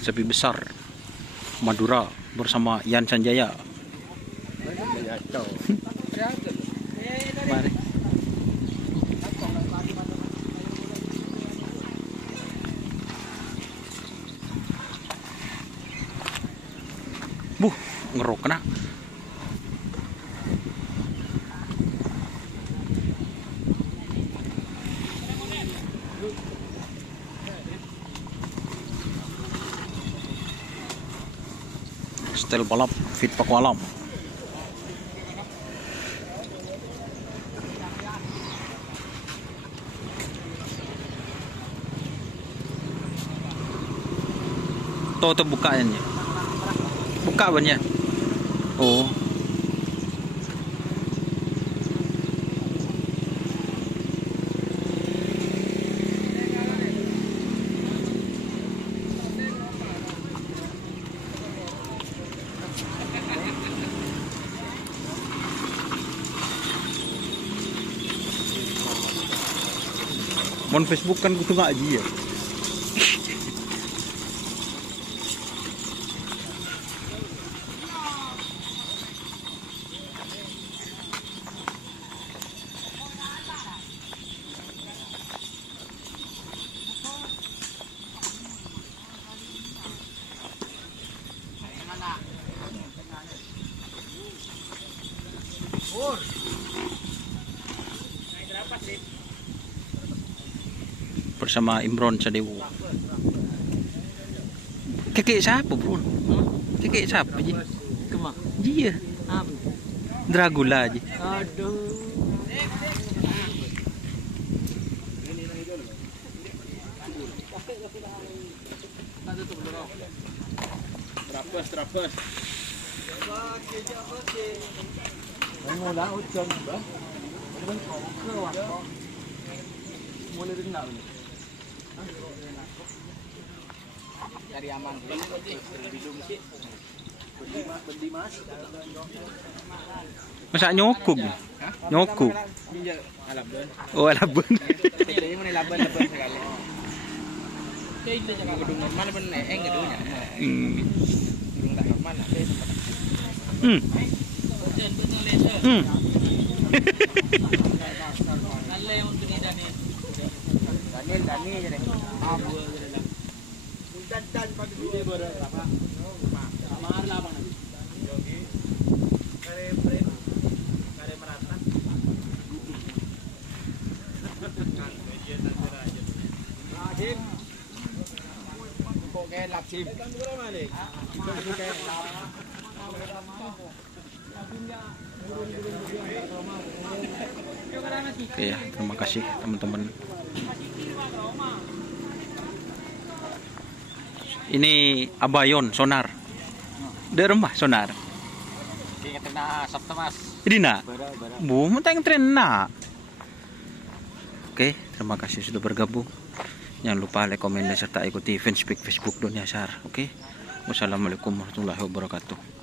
sapi besar Madura bersama Yan Sanjaya. Mari. Ngerok na. Style balap fit pakualam. Tuh bukaan ya. Buka banyak. Oh. Mon Facebook kan kudu ngaji ya. Bersama Imron Sadewo. Kakek siapa, Bro? Kakek siapa ji? Kemak. Dia. Dragula ji. Aduh. Terapus. Mengolah hujan, Bang. Mulai dari nak ni. Dari aman bendi mas. Masak nyokuk. Nyokuk. Alabun. Oh, alabun. Ini mana labun sekali. Kita jangan gedung normal pun gedungnya. Gedung tak normal lah. Nalle yang untuk ni Dani je deh. Dan pagi dulu berapa? Kamar 8 nanti. Kare merata. Sim. Kok kayak lap sim. Oke ya, terima kasih teman-teman. Ini Abayon sonar. Di rumah sonar. Kayak kena asap Mas. Ini nak. Bu, mentang tren nak. Oke, terima kasih sudah bergabung. Jangan lupa like, komen, dan serta ikuti fanspage Facebook Dunia Syar. Oke. Wassalamualaikum warahmatullahi wabarakatuh.